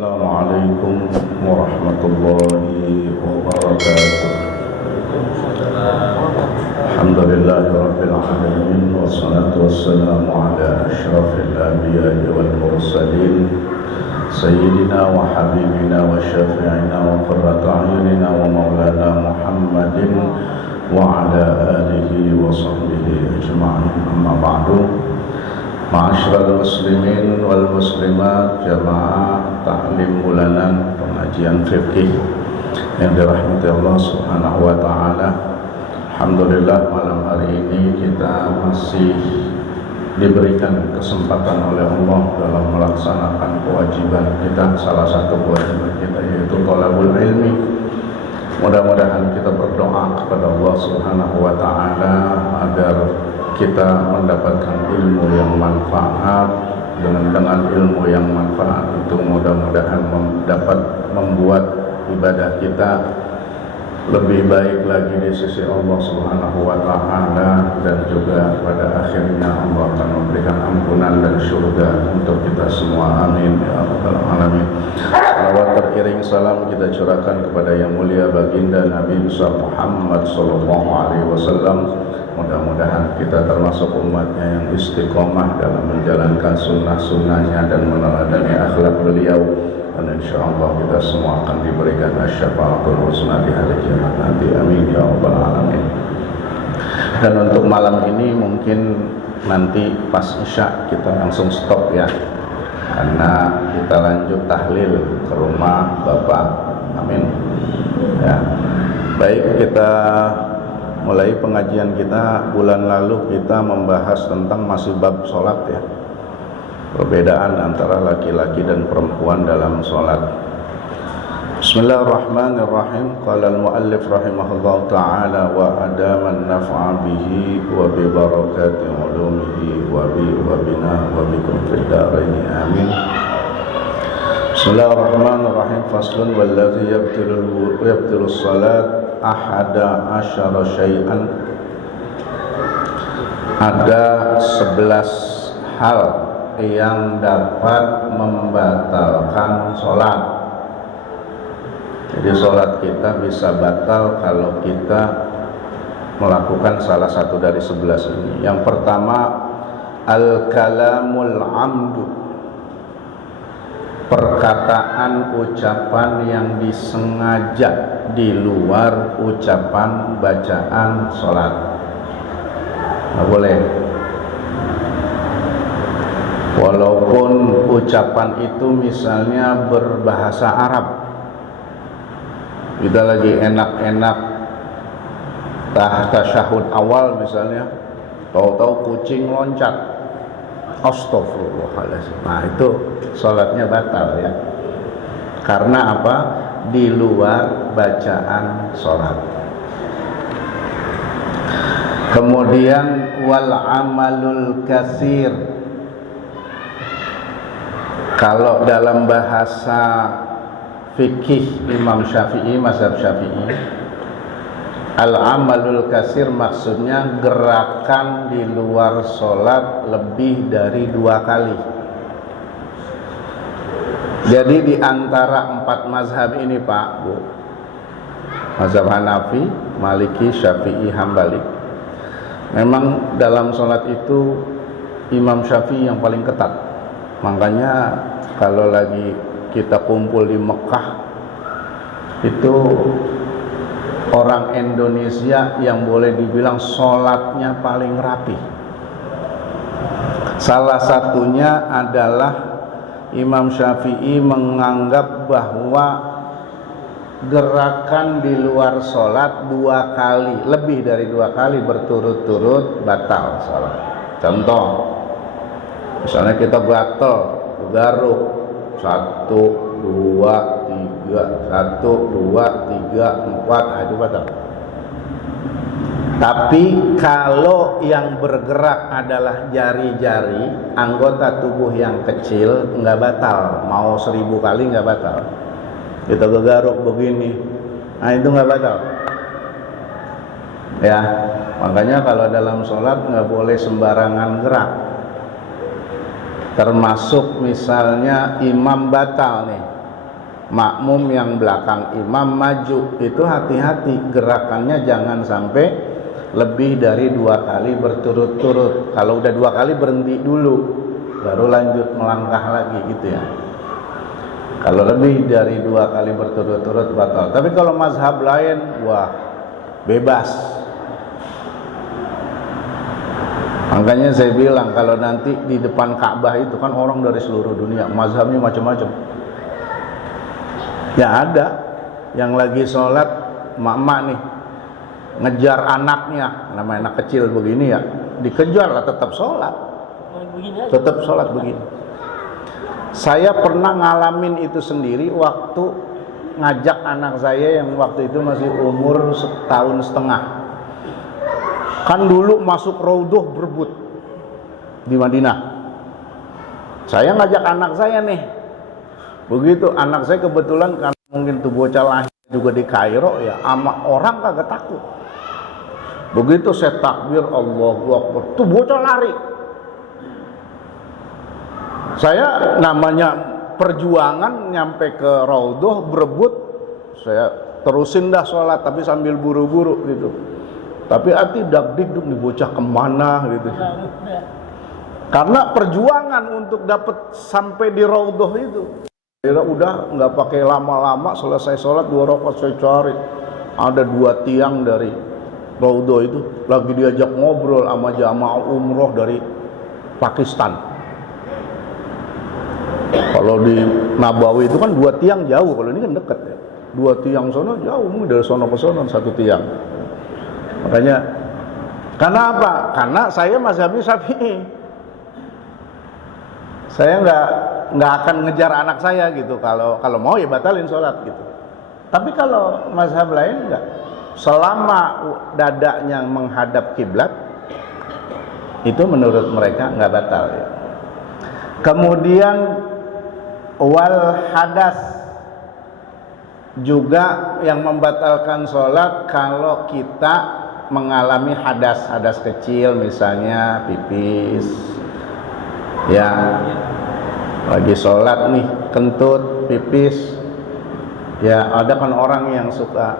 Assalamualaikum warahmatullahi wabarakatuh. Alhamdulillahirabbil alamin wassalatu wassalamu ala asyrafil anbiya'i wal mursalin sayyidina wa habibina wa syafi'ina wa qurratu a'yunina wa maulana Muhammadin wa ala alihi wa sahbihi ajma'in. Amma ba'du. Ma'asyiral muslimin wal muslimat, jamaah ta'lim bulanan pengajian fikih yang dirahmati Allah Subhanahu wa taala. Alhamdulillah, malam hari ini kita masih diberikan kesempatan oleh Allah dalam melaksanakan kewajiban kita, salah satu kewajiban kita yaitu thalabul ilmi. Mudah-mudahan kita berdoa kepada Allah Subhanahu wa taala agar kita mendapatkan ilmu yang manfaat. Dengan ilmu yang manfaat itu mudah-mudahan dapat membuat ibadah kita lebih baik lagi di sisi Allah Subhanahu wa taala, dan juga pada akhirnya Allah akan memberikan ampunan dan surga untuk kita semua. Amin ya rabbal alamin. Salawat teriring salam kita curahkan kepada yang mulia baginda Nabi besar Muhammad sallallahu alaihi wasallam. Mudah-mudahan kita termasuk umatnya yang istiqomah dalam menjalankan sunnah-sunnahnya dan meneladani akhlak beliau, dan insyaallah kita semua akan diberikan syafaatul husna di hari kiamat nanti. Amin ya rabbal alamin. Dan untuk malam ini mungkin nanti pas isya kita langsung stop ya, karena kita lanjut tahlil ke rumah Bapak. Amin ya. Baik, kita mulai pengajian kita. Bulan lalu kita membahas tentang masih bab sholat ya, perbedaan antara laki-laki dan perempuan dalam sholat. Bismillahirrahmanirrahim. Qala al-muallif rahimahullah ta'ala wa adaman naf'a bihi wa bi barakati ulumihi wa bina wa bikum fid darain. Amin. Bismillahirrahmanirrahim. Faslun wallazi yabtilu salat ahada asyara syai'an. Ada 11 hal yang dapat membatalkan sholat. Jadi sholat kita bisa batal kalau kita melakukan salah satu dari 11 ini. Yang pertama, al-kalamul amdu, perkataan ucapan yang disengaja di luar ucapan bacaan sholat. Nggak boleh. Walaupun ucapan itu misalnya berbahasa Arab, kita lagi enak-enak tasyahud awal misalnya, tahu-tahu kucing loncat, astagfirullahaladzim. Nah itu sholatnya batal ya, karena apa? Di luar bacaan sholat. Kemudian wal amalul kasir, kalau dalam bahasa fikih Imam Syafi'i, mazhab Syafi'i, al-amalul kasir maksudnya gerakan di luar sholat lebih dari 2 kali. Jadi di antara 4 mazhab ini Pak Bu, mazhab Hanafi, Maliki, Syafi'i, Hambali, memang dalam sholat itu Imam Syafi'i yang paling ketat. Makanya kalau lagi kita kumpul di Mekah, itu orang Indonesia yang boleh dibilang sholatnya paling rapi. Salah satunya adalah Imam Syafi'i menganggap bahwa gerakan di luar sholat 2 kali, lebih dari 2 kali berturut-turut batal sholat. Contoh, misalnya kita gatel, garuk, 1, 2, 3, 1, 2, 3, 4, nah itu batal. Tapi kalau yang bergerak adalah jari-jari, anggota tubuh yang kecil, nggak batal. Mau 1000 kali nggak batal. Kita gegaruk begini, nah itu nggak batal. Ya, makanya kalau dalam sholat nggak boleh sembarangan gerak. Termasuk misalnya imam batal nih, makmum yang belakang imam maju, itu hati-hati gerakannya jangan sampai lebih dari 2 kali berturut-turut. Kalau udah 2 kali berhenti dulu, baru lanjut melangkah lagi gitu ya. Kalau lebih dari 2 kali berturut-turut batal. Tapi kalau mazhab lain, wah bebas. Makanya saya bilang kalau nanti di depan Ka'bah itu kan orang dari seluruh dunia, mazhabnya macam-macam. Ya ada yang lagi sholat mak-mak nih ngejar anaknya, namanya anak kecil begini ya, dikejar lah tetap sholat, begini. Saya pernah ngalamin itu sendiri waktu ngajak anak saya yang waktu itu masih umur 1,5 tahun. Kan dulu masuk Raudhah berebut di Madinah. Saya ngajak anak saya nih. Begitu anak saya kebetulan kan mungkin tuh bocah lahir juga di Kairo ya, sama orang kagak takut. Begitu saya takbir Allahu Akbar, tuh bocah lari. Saya namanya perjuangan nyampe ke Raudhah berebut, saya terusin dah sholat tapi sambil buru-buru gitu. Tapi hati dak-dik nih bocah kemana gitu. Karena perjuangan untuk dapat sampai di Raudhah itu. Udah nggak pakai lama-lama, selesai sholat 2 rakaat saya cari. Ada 2 tiang dari Raudhah itu lagi diajak ngobrol sama jamaah umroh dari Pakistan. Kalau di Nabawi itu kan 2 tiang jauh, kalau ini kan dekat ya. 2 tiang sono jauh, dari sono ke sono 1 tiang. Makanya, karena apa? Karena saya mazhabnya Syafi'i. Saya nggak akan ngejar anak saya gitu. Kalau mau ya batalin sholat gitu. Tapi kalau mazhab lain nggak. Selama dadanya menghadap kiblat, itu menurut mereka nggak batal ya. Kemudian wal hadas juga yang membatalkan sholat kalau kita mengalami hadas kecil, misalnya pipis ya, lagi sholat nih kentut pipis ya. Ada kan orang yang suka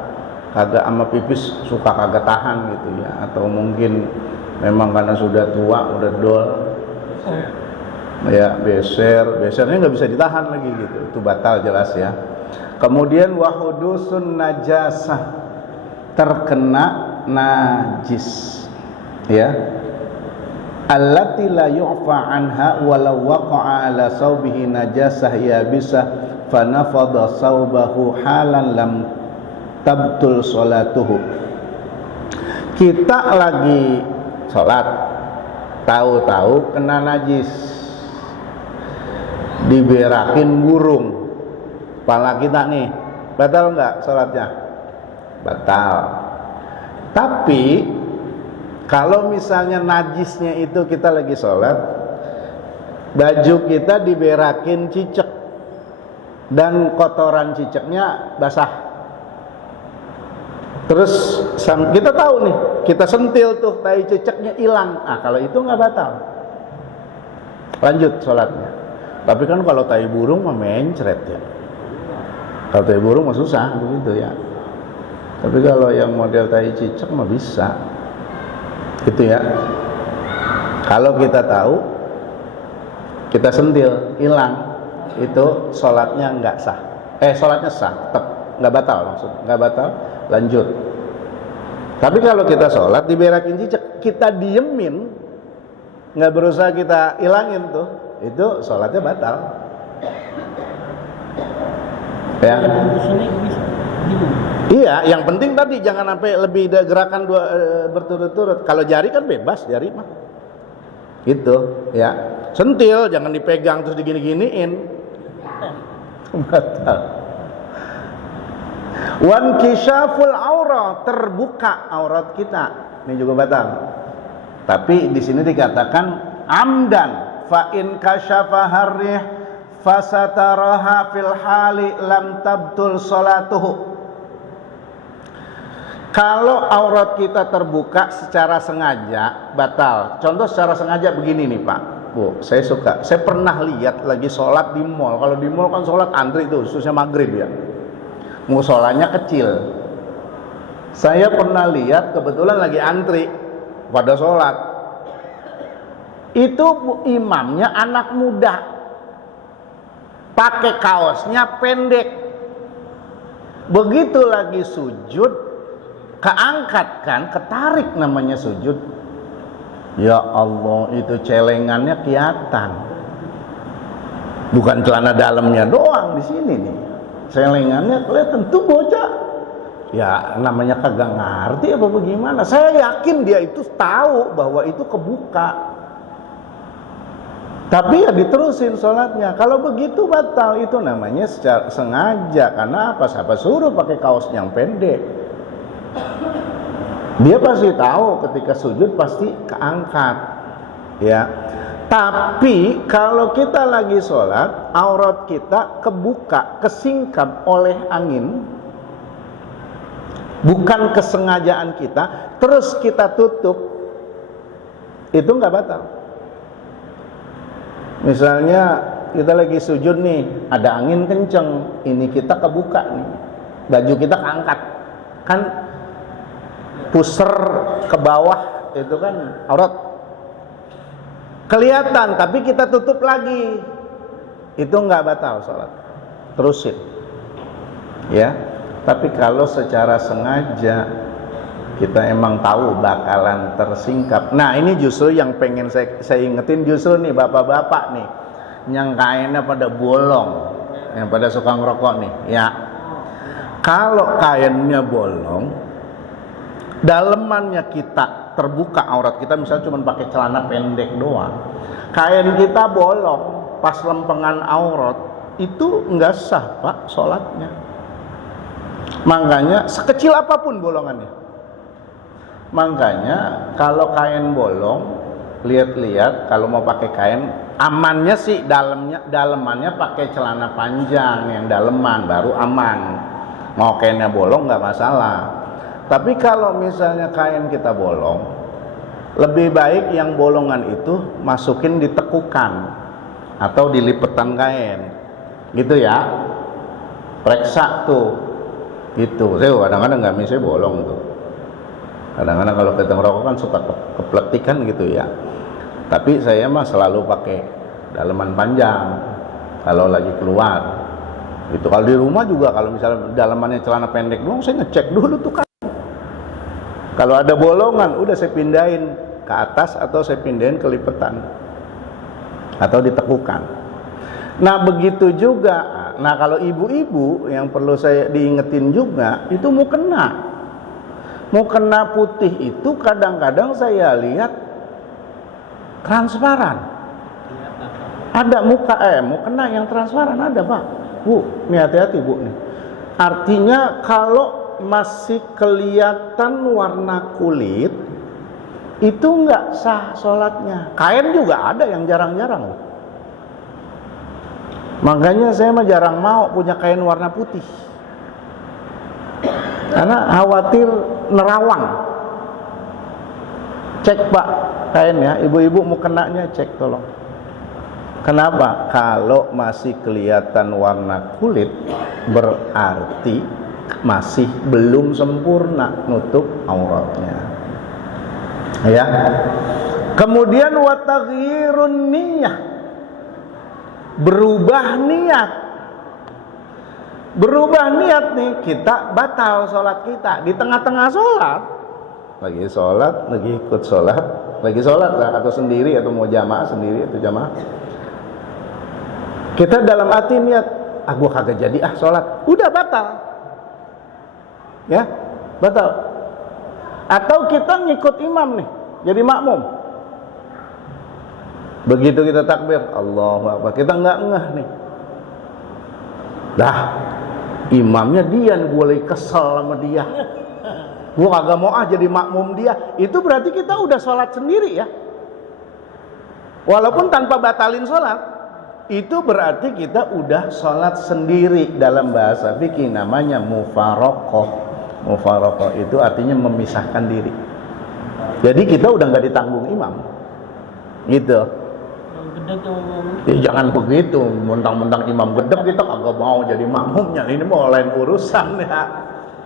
kagak sama pipis, suka kagak tahan gitu ya, atau mungkin memang karena sudah tua, udah dol ya, besernya nggak bisa ditahan lagi gitu, itu batal jelas ya. Kemudian wahudusun najasah, terkena najis ya, allati la yu'fa anha walau waqa'a ala saubihi najasah yabisah fanafadha saubahu halan lam tabtul sholatuhu. Kita lagi sholat, tahu-tahu kena najis, diberakin burung kepala kita nih, batal nggak sholatnya? Batal. Tapi kalau misalnya najisnya itu kita lagi sholat, baju kita diberakin cicak dan kotoran cicaknya basah, terus kita tahu nih, kita sentil tuh tai cicaknya hilang, kalau itu nggak batal, lanjut sholatnya. Tapi kan kalau tai burung mah mencret ya, kalau tai burung mah susah begitu ya. Tapi kalau yang model tai cicak mah bisa gitu ya. Kalau kita tahu, kita sentil hilang, itu sholatnya nggak sah. Sholatnya sah, tetap nggak batal, maksud nggak batal, lanjut. Tapi kalau kita sholat diberakin cicak, kita diemin, nggak berusaha kita hilangin tuh, itu sholatnya batal. Ya. Iya, yang penting tadi jangan sampai lebih gerakan 2 berturut-turut. Kalau jari kan bebas, jari mah gitu ya. Sentil jangan dipegang terus digini-giniin, batal. Wan kishaful aurah, terbuka aurat kita, ini juga batal. Tapi di sini dikatakan amdan, fa in kashafa harrih fasataraha fil hali lam tabtul salatuhu. Kalau aurat kita terbuka secara sengaja, batal. Contoh secara sengaja begini nih Pak, Bu, saya pernah lihat lagi sholat di mall. Kalau di mall kan sholat antri tuh, khususnya maghrib ya. Musolanya kecil. Saya pernah lihat kebetulan lagi antri pada sholat. Itu imamnya anak muda, pakai kaosnya pendek. Begitu lagi sujud, keangkat kan, ketarik namanya sujud. Ya Allah, itu celengannya kelihatan. Bukan celana dalamnya doang di sini nih. Celengannya kelihatan tuh bocah. Ya namanya kagak ngerti apa bagaimana. Saya yakin dia itu tahu bahwa itu kebuka. Tapi ya diterusin sholatnya. Kalau begitu batal, itu namanya secara sengaja. Karena apa? Siapa suruh pakai kaos yang pendek? Dia pasti tahu ketika sujud pasti keangkat, ya. Tapi kalau kita lagi sholat, aurat kita kebuka, kesingkap oleh angin, bukan kesengajaan kita, terus kita tutup, itu nggak batal. Misalnya kita lagi sujud nih, ada angin kenceng, ini kita kebuka nih, baju kita keangkat, kan pusar ke bawah itu kan aurat, kelihatan, tapi kita tutup lagi, itu nggak batal sholat, terusin, ya. Tapi kalau secara sengaja kita emang tahu bakalan tersingkap. Nah ini justru yang pengen saya ingetin, justru nih bapak-bapak nih yang kainnya pada bolong, yang pada suka ngerokok nih ya. Kalau kainnya bolong, dalemannya kita terbuka, aurat kita misalnya cuma pakai celana pendek doang, kain kita bolong pas lempengan aurat, itu nggak sah Pak sholatnya. Makanya sekecil apapun bolongannya. Makanya kalau kain bolong, lihat-lihat kalau mau pakai kain, amannya sih dalemannya pakai celana panjang yang daleman baru aman. Mau kainnya bolong nggak masalah. Tapi kalau misalnya kain kita bolong, lebih baik yang bolongan itu masukin di tekukan atau di lipetan kain, gitu ya. Periksa tuh, gitu. Saya kadang-kadang nggak bisa bolong tuh. Kadang-kadang kalau kita ngerokok kan suka kepletikan gitu ya. Tapi saya mah selalu pakai daleman panjang kalau lagi keluar. Gitu. Kalau di rumah juga kalau misalnya dalemannya celana pendek doang, saya ngecek dulu tuh kan. Kalau ada bolongan, udah saya pindahin ke atas atau saya pindahin ke lipetan atau ditekukan. Nah begitu juga. Nah kalau ibu-ibu yang perlu saya diingetin juga, itu mau kena putih itu kadang-kadang saya lihat transparan. Ada mau kena yang transparan ada Pak. Bu, nih hati-hati Bu nih. Artinya kalau masih kelihatan warna kulit, itu nggak sah sholatnya. Kain juga ada yang jarang-jarang. Makanya saya mah jarang mau punya kain warna putih. Karena khawatir nerawang. Cek Pak kain ya, ibu-ibu mau kenanya cek tolong. Kenapa? Kalau masih kelihatan warna kulit, berarti masih belum sempurna nutup auratnya. Ya. Kemudian wa taghyirun niyyah. Berubah niat. Berubah niat nih, kita batal sholat kita di tengah-tengah sholat. Lagi sholat, lagi ikut sholat, lagi sholat lah, atau sendiri, atau mau jamaah sendiri atau jamaah. Kita dalam hati niat, gua kagak jadi sholat, udah batal, ya batal. Atau kita ngikut imam nih, jadi makmum. Begitu kita takbir, Allahu Akbar, kita nggak ngeh nih. Dah, imamnya dia, gue lagi kesel sama dia. Gue kagak mau jadi makmum dia. Itu berarti kita udah sholat sendiri ya. Walaupun tanpa batalin sholat, itu berarti kita udah sholat sendiri. Dalam bahasa fikih namanya mufaraqah. Mufaraqah itu artinya memisahkan diri. Jadi kita udah nggak ditanggung imam, gitu. Gedek yang Ya jangan begitu, mentang-mentang imam gedek kita kagak mau jadi makmumnya. Ini mau lain urusan ya.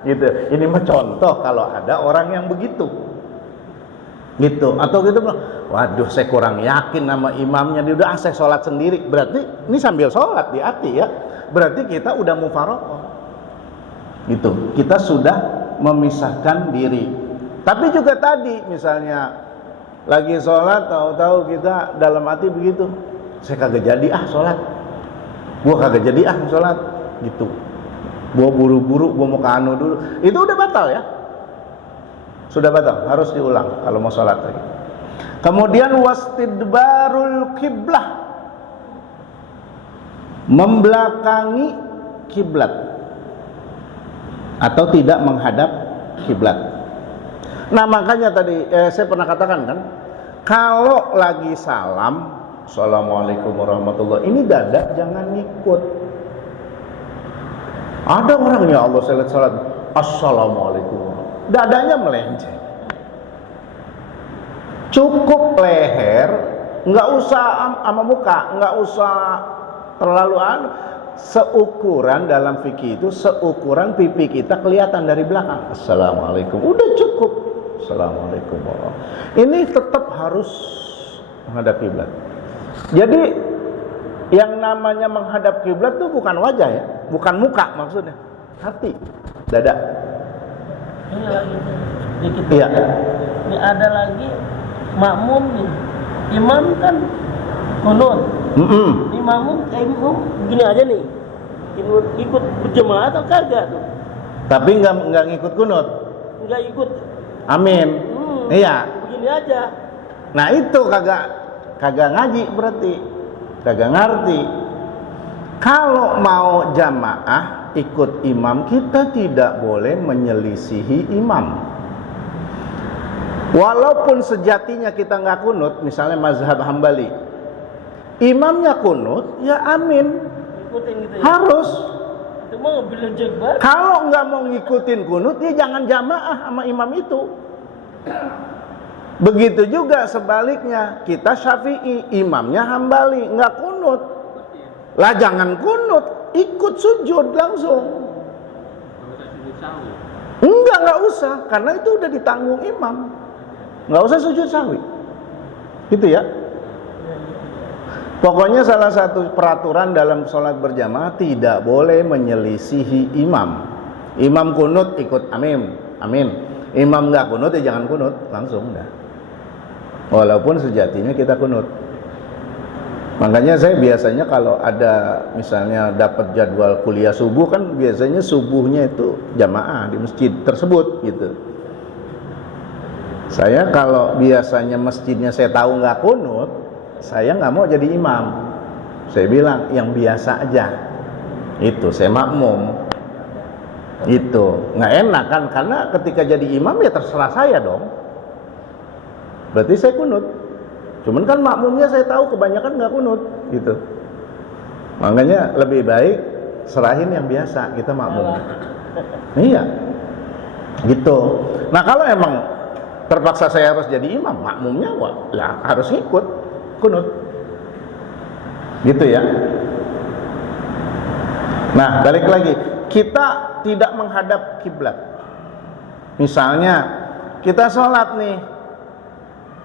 Gitu. Ini mah contoh kalau ada orang yang begitu. Gitu. Atau gitu, waduh saya kurang yakin sama imamnya, dia udah saya sholat sendiri. Berarti ini sambil sholat di hati ya. Berarti kita udah mufaroqah. Gitu. Kita sudah memisahkan diri. Tapi juga tadi misalnya lagi sholat, tahu-tahu kita dalam hati begitu, saya kagak jadi sholat, gua kagak jadi sholat, gitu. Gua buru-buru, gua mau ke anu dulu, itu udah batal ya, sudah batal, harus diulang kalau mau sholat lagi. Kemudian wastidbarul kiblah, membelakangi kiblat atau tidak menghadap kiblat. Nah makanya tadi saya pernah katakan kan, kalau lagi salam, assalamualaikum warahmatullahi, ini dada jangan ngikut. Ada orang ya Allah saya lihat salat, assalamualaikum, dadanya melenceng. Cukup leher, nggak usah sama muka, nggak usah terlalu seukuran dalam fikih itu seukuran pipi kita kelihatan dari belakang. Assalamualaikum, udah cukup. Assalamualaikum warahmatullahi. Ini tetap harus menghadap kiblat. Jadi yang namanya menghadap kiblat itu bukan wajah ya, bukan muka maksudnya, hati, dada. ini lagi dikit. Iya. Ini ada lagi makmum nih, imam kan kunut. Ini makmum gini aja nih, ikut berjemaah atau kagak tuh? Tapi nggak ngikut kunut. Nggak ikut. Amin. Iya. Begini aja. Nah itu kagak ngaji berarti, kagak ngerti. Kalau mau jamaah ikut imam, kita tidak boleh menyelisihi imam. Walaupun sejatinya kita nggak kunut, misalnya mazhab Hambali, imamnya kunut, ya amin. Ikutin gitu ya. Harus. Itu mah ngebelejek banget. Kalau nggak mau ngikutin kunut, ya jangan jamaah sama imam itu. Begitu juga sebaliknya, kita Syafi'i, imamnya Hambali, nggak kunut. Lah jangan kunut, ikut sujud langsung. Nggak usah, karena itu udah ditanggung imam. Nggak usah sujud sahwi. Gitu ya. Pokoknya salah satu peraturan dalam sholat berjamaah tidak boleh menyelisihi imam. Imam kunut ikut amin, amin. Imam nggak kunut ya jangan kunut, langsung dah. Walaupun sejatinya kita kunut. Makanya saya biasanya kalau ada misalnya dapat jadwal kuliah subuh kan biasanya subuhnya itu jamaah di masjid tersebut gitu. Saya kalau biasanya masjidnya saya tahu nggak kunut, saya nggak mau jadi imam. Saya bilang yang biasa aja. Itu saya makmum. Itu nggak enak kan, karena ketika jadi imam ya terserah saya dong. Berarti saya kunut. Cuman kan makmumnya saya tahu kebanyakan nggak kunut, gitu. Makanya lebih baik serahin yang biasa, kita makmum. Iya, gitu. Nah kalau emang terpaksa saya harus jadi imam, makmumnya lah harus ikut kunut, gitu ya. Nah balik lagi, kita tidak menghadap kiblat. Misalnya kita sholat nih,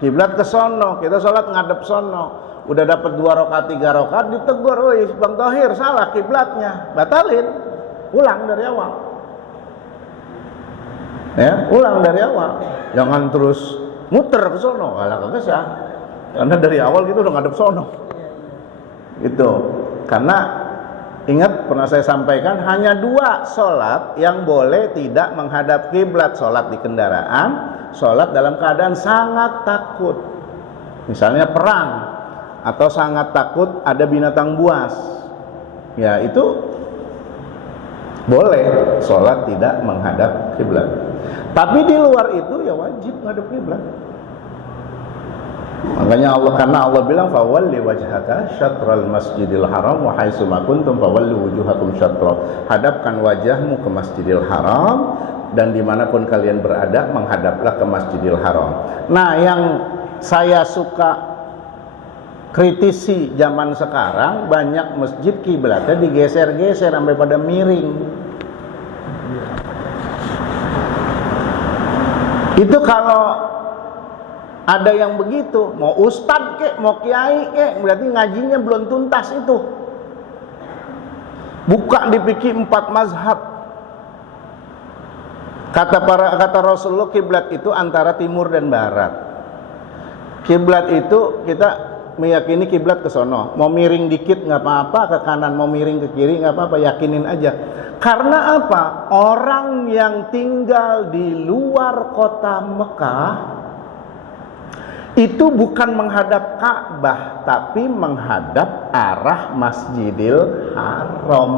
kiblat ke sono, kita sholat ngadep sono, udah dapat 2 rakaat 3 rakaat ditegur, woi Bang Thohir salah kiblatnya, batalin, ulang dari awal. Ya, ulang dari awal. Jangan terus muter ke sono, kalau kagak sah. Karena dari awal kita udah ngadep sono. Gitu. Karena ingat pernah saya sampaikan hanya 2 sholat yang boleh tidak menghadap kiblat, sholat di kendaraan, sholat dalam keadaan sangat takut, misalnya perang, atau sangat takut ada binatang buas, ya itu boleh sholat tidak menghadap kiblat. Tapi di luar itu ya wajib menghadap kiblat. Makanya karena Allah bilang fawalli wajhaka syatral masjidil haram wa haitsu ma kuntum fawallu wujuhakum syatra. Hadapkan wajahmu ke Masjidil Haram dan dimanapun kalian berada menghadaplah ke Masjidil Haram. Nah yang saya suka kritisi zaman sekarang banyak masjid kiblatnya digeser-geser sampai pada miring. Itu kalau ada yang begitu, mau ustadz kek, mau kiai kek, berarti ngajinya belum tuntas itu. Buka di fikih 4 mazhab. Kata Rasulullah, kiblat itu antara timur dan barat. Kiblat itu kita meyakini kiblat ke sono. Mau miring dikit nggak apa-apa, ke kanan mau miring ke kiri nggak apa-apa, yakinin aja. Karena apa? Orang yang tinggal di luar kota Mekah itu bukan menghadap Ka'bah, tapi menghadap arah Masjidil Haram.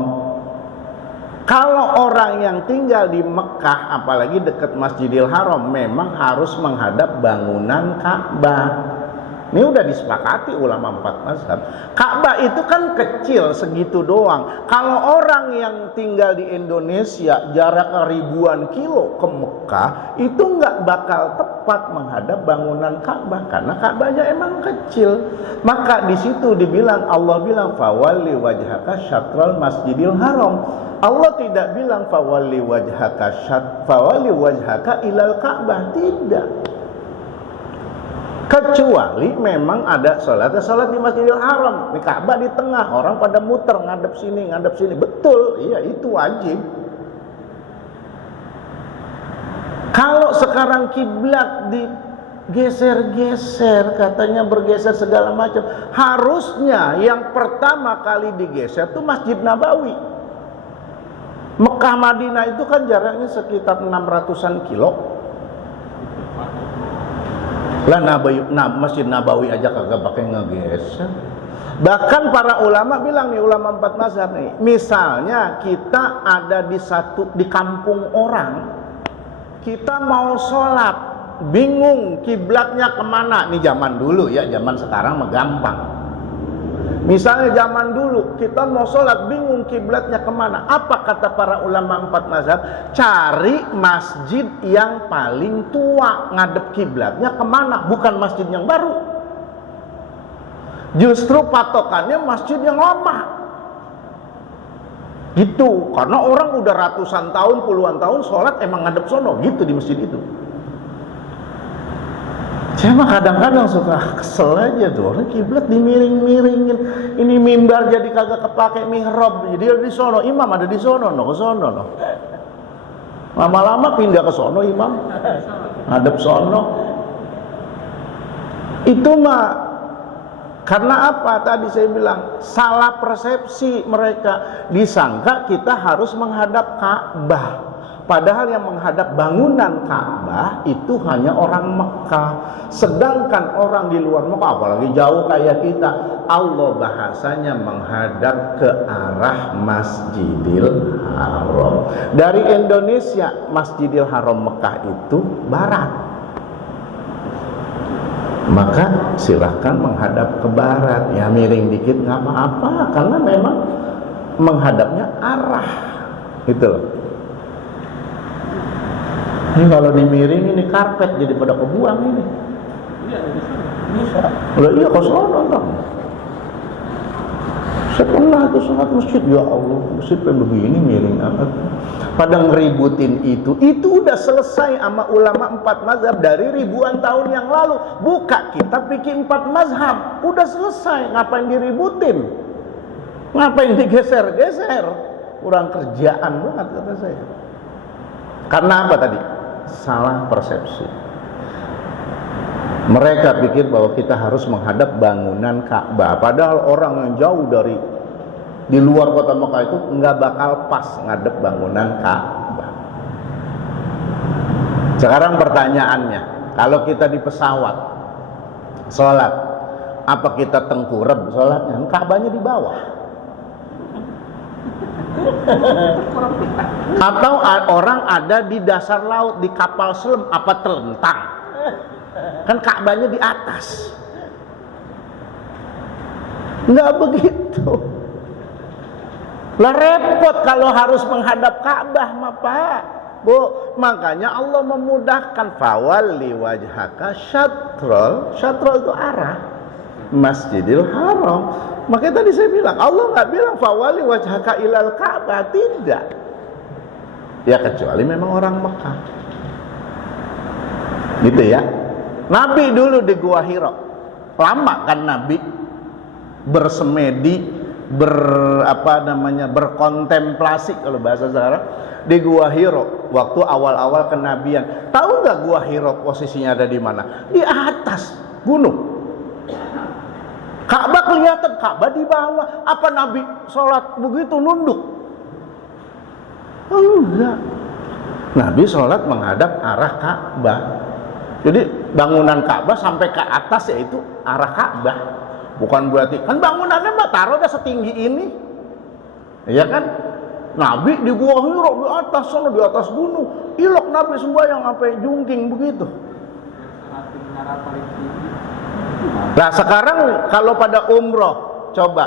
Kalau orang yang tinggal di Mekah, apalagi dekat Masjidil Haram, memang harus menghadap bangunan Ka'bah. Ini udah disepakati ulama 4 mazhab. Ka'bah itu kan kecil segitu doang. Kalau orang yang tinggal di Indonesia jarak ribuan kilo ke Mekah, itu nggak bakal tepat menghadap bangunan Ka'bah karena Ka'bahnya emang kecil. Maka di situ dibilang, Allah bilang fawalli wajhaka syatral Masjidil Haram. Allah tidak bilang fawalli wajhaka ilal Ka'bah, tidak. Kecuali memang ada sholat di Masjidil Haram, di Ka'bah di tengah, orang pada muter ngadep sini, betul, iya itu wajib. Kalau sekarang kiblat digeser-geser, katanya bergeser segala macam, harusnya yang pertama kali digeser itu Masjid Nabawi. Mekah Madinah itu kan jaraknya sekitar 600-an kilo. Lah Masjid Nabawi aja kagak pakai ngegeser. Bahkan para ulama bilang nih, ulama 4 mazhab nih, misalnya kita ada di kampung orang, kita mau sholat, bingung kiblatnya kemana. Nih zaman dulu ya, zaman sekarang mah gampang. Misalnya zaman dulu kita mau sholat bingung kiblatnya kemana. Apa kata para ulama 4 mazhab? Cari masjid yang paling tua, ngadep kiblatnya kemana, bukan masjid yang baru. Justru patokannya masjid yang lama. Gitu, karena orang udah ratusan tahun, puluhan tahun sholat emang ngadep sono, gitu di masjid itu. Saya mah kadang-kadang suka kesel aja tuh, orang kiblat dimiring-miringin. Ini mimbar jadi kagak kepake mihrab, jadi ada di sono, imam ada di sono, ke sono. Lama-lama pindah ke sono, imam ngadep sono. Itu mah karena apa? Tadi saya bilang salah persepsi mereka, disangka kita harus menghadap Ka'bah. Padahal yang menghadap bangunan Ka'bah itu hanya orang Mekah. Sedangkan orang di luar Mekah, apalagi jauh kayak kita, Allah bahasanya menghadap ke arah Masjidil Haram. Dari Indonesia, Masjidil Haram Mekah itu barat. Maka silahkan menghadap ke barat. Ya miring dikit nggak apa-apa, karena memang menghadapnya arah. Gitu loh. Ini kalau dimiring ini karpet jadi pada kebuang ini. Iya, bisa. Iya kok sono dong. Setelah itu sholat masjid, ya Allah, masjid begini miring amat. Pada ngeributin itu udah selesai sama ulama 4 mazhab dari ribuan tahun yang lalu. Buka kitab fikih 4 mazhab, udah selesai. Ngapain diributin? Ngapain digeser-geser? Kurang kerjaan banget kata saya. Karena apa tadi? Salah persepsi. Mereka pikir bahwa kita harus menghadap bangunan Ka'bah, padahal orang yang jauh dari di luar kota Mekah itu nggak bakal pas ngadep bangunan Ka'bah. Sekarang pertanyaannya, kalau kita di pesawat sholat, apa kita tengkurap sholatnya? Ka'bahnya di bawah. Atau orang ada di dasar laut di kapal selam, apa terlentang? Kan Ka'bahnya di atas. Nggak begitu. Lah repot kalau harus menghadap Ka'bah mah Pak, Bu. Makanya Allah memudahkan fawalli wajhaka syatrul. Syatrul itu arah. Masjidil Haram. Makanya tadi saya bilang, Allah nggak bilang fawali wajhaka ilal Ka'bah, tidak. Ya kecuali memang orang Mekah. Gitu ya. Nabi dulu di Gua Hira. Lama kan Nabi bersemedi, berkontemplasi kalau bahasa sekarang di Gua Hira waktu awal-awal kenabian. Tahu nggak Gua Hira posisinya ada di mana? Di atas gunung. Ka'bah kelihatan, Ka'bah di bawah. Apa Nabi sholat begitu nunduk? Oh enggak. Nabi sholat menghadap arah Ka'bah. Jadi bangunan Ka'bah sampai ke atas yaitu arah Ka'bah. Bukan berarti kan bangunannya Mbak taruh udah setinggi ini. Iya kan? Nabi di Gua Hira di atas sana, di atas gunung. Ilok Nabi sembahyang sampai jungking begitu. Nah sekarang kalau pada umroh, coba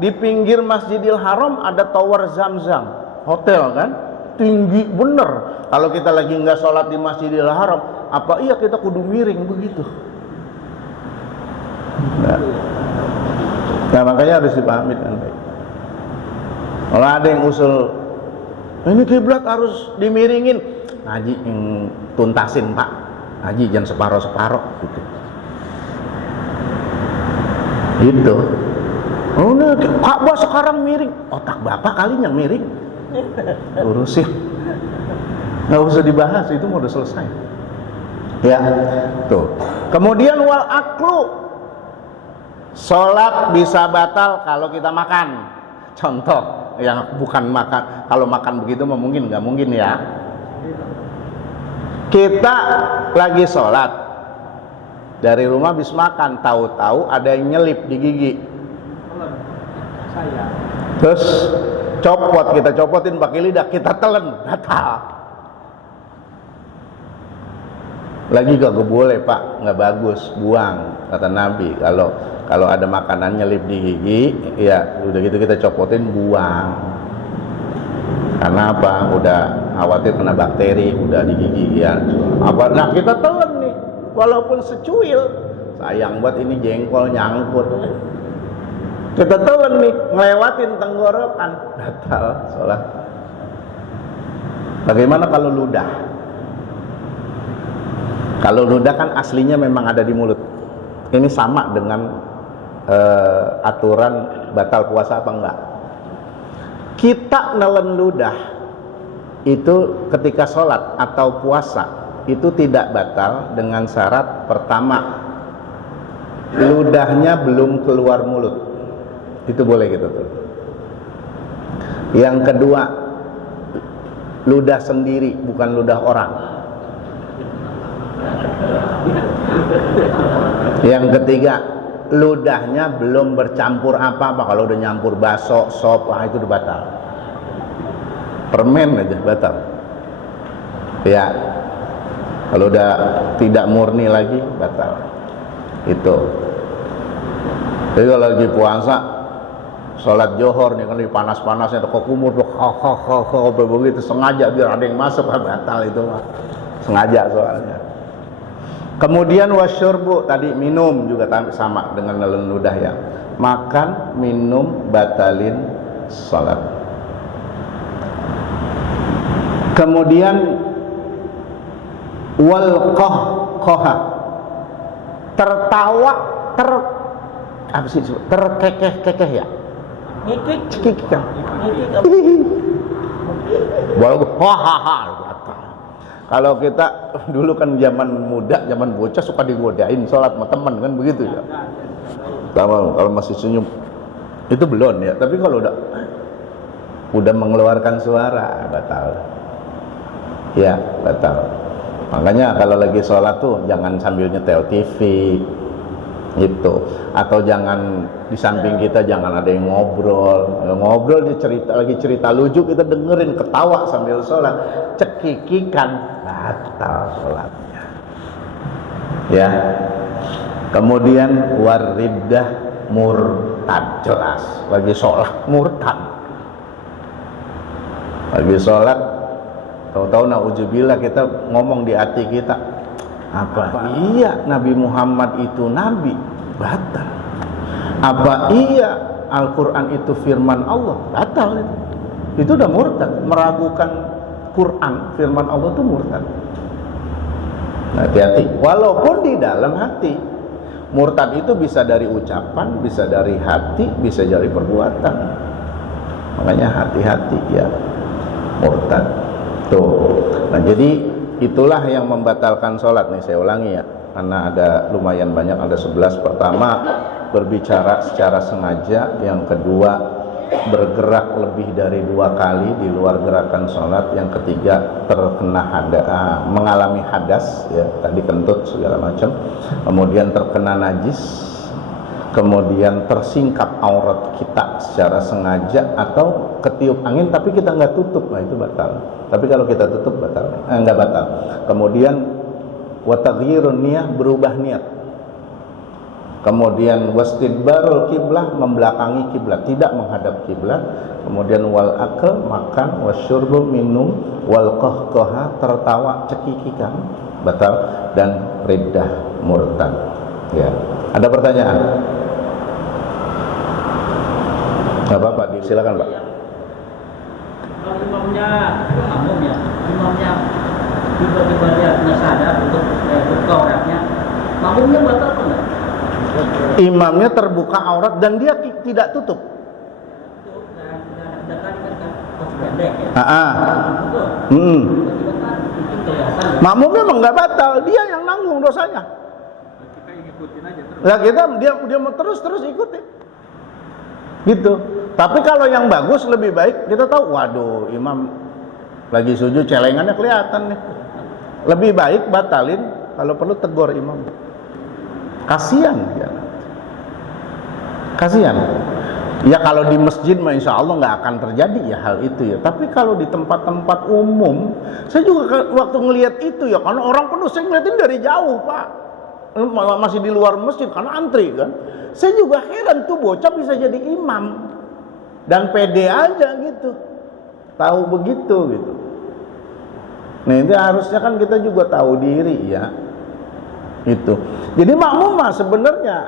di pinggir Masjidil Haram ada Tower Zamzam, hotel kan, tinggi bener. Kalau kita lagi nggak sholat di Masjidil Haram, apa iya kita kudu miring begitu? Nah makanya harus dipahami dengan baik. Kalau ada yang usul, ini kiblat harus dimiringin, ngaji yang tuntasin Pak, ngaji jangan separoh-separoh gitu. Gitu. Oh, ini Ka'bah sekarang miring. Otak bapak kali yang miring. Urusin. Nggak usah dibahas, itu mau udah selesai. Ya, tuh. Kemudian wal aklu. Sholat bisa batal kalau kita makan. Contoh yang bukan makan. Kalau makan begitu mah mungkin nggak mungkin ya. Kita lagi sholat. Dari rumah habis makan, tahu-tahu ada yang nyelip di gigi. Terus kita copotin pakai lidah, kita telan, batal. Lagi gak boleh Pak, nggak bagus, buang, kata Nabi. Kalau ada makanan nyelip di gigi, ya udah gitu kita copotin, buang. Karena apa? Udah khawatir kena bakteri, udah di gigi ya. Nah kita telan nih. Walaupun secuil, sayang buat ini jengkol nyangkut. Kita telan nih, ngelewatin tenggorokan, batal sholat. Bagaimana kalau ludah? Kalau ludah kan aslinya memang ada di mulut. Ini sama dengan aturan batal puasa apa enggak? Kita nelen ludah itu ketika sholat atau puasa itu tidak batal dengan syarat pertama, ludahnya belum keluar mulut, itu boleh gitu tuh. Yang kedua, ludah sendiri bukan ludah orang. Yang ketiga, ludahnya belum bercampur apa-apa. Kalau udah nyampur bakso, sop, itu udah batal. Permen aja batal. Ya. Kalau udah tidak murni lagi, batal. Itu. Jadi kalau lagi puasa, sholat johor nih kan di panas-panasnya, kok kumur tuh, begitu sengaja biar ada yang masuk, batal itu mah. Sengaja soalnya. Kemudian wasyurbu, tadi minum juga sama dengan nelen ludah ya. Makan, minum, batalin sholat. Kemudian wal qahqah, tertawa terkekeh ya, ngikik kalau kita dulu kan zaman muda, zaman bocah suka digodain sholat sama teman kan begitu ya. Kalau masih senyum itu belum ya, tapi kalau udah mengeluarkan suara batal ya, batal. Makanya kalau lagi sholat tuh jangan sambil nyetel TV gitu, atau jangan di samping kita jangan ada yang ngobrol lagi cerita lucu kita dengerin ketawa sambil sholat, cekikikan, batal sholatnya ya. Kemudian wariddah, murtad, jelas lagi sholat murtad, lagi sholat tahu-tahu na'udzubillah kita ngomong di hati kita, apa iya Nabi Muhammad itu nabi, batal. Apa iya Al-Quran itu firman Allah? Batal itu. Itu udah murtad. Meragukan Quran, firman Allah itu murtad. Nah, hati-hati. Walaupun di dalam hati. Murtad itu bisa dari ucapan, bisa dari hati, bisa dari perbuatan. Makanya hati-hati ya murtad. Tuh. Nah, jadi itulah yang membatalkan sholat nih. Saya ulangi ya, karena ada lumayan banyak, ada 11. Pertama, berbicara secara sengaja. Yang kedua, bergerak lebih dari 2 kali di luar gerakan sholat. Yang ketiga, mengalami hadas ya, tadi kentut segala macam. Kemudian terkena najis. Kemudian tersingkap aurat kita secara sengaja, atau ketiup angin tapi kita nggak tutup. Nah, itu batal. Tapi kalau kita tutup batal, nggak batal. Kemudian wataghyirun niyah, berubah niat. Kemudian wastidbarul kiblah, membelakangi kiblat, tidak menghadap kiblat. Kemudian wal akal, makan, wasyurbu, minum, wal qahqaha, tertawa, cekikikan, batal. Dan riddah, murtad. Ya. Ada pertanyaan? Nggak apa-apa, silakan Pak. Kalau imamnya tiba-tiba dia nggak sadar untuk buka auratnya, makmumnya batal apa enggak? Imamnya terbuka aurat dan dia tidak tutup. Makmumnya memang nggak batal, dia yang nanggung dosanya. Kita ikutin aja terus. Nah, dia mau terus ikutin. Gitu. Tapi kalau yang bagus lebih baik kita tahu, waduh, imam lagi sujud celengannya kelihatan nih. Lebih baik batalin, kalau perlu tegur imam. Kasihan ya. Kasihan. Ya kalau di masjid mah insya Allah nggak akan terjadi ya hal itu ya. Tapi kalau di tempat-tempat umum, saya juga waktu ngelihat itu ya, karena orang penuh, saya ngeliatin dari jauh Pak. Masih di luar masjid karena antri kan. Saya juga heran tuh bocah bisa jadi imam dan pede aja gitu, tahu begitu gitu. Nah itu harusnya kan kita juga tahu diri ya. Itu. Jadi makmum mah sebenarnya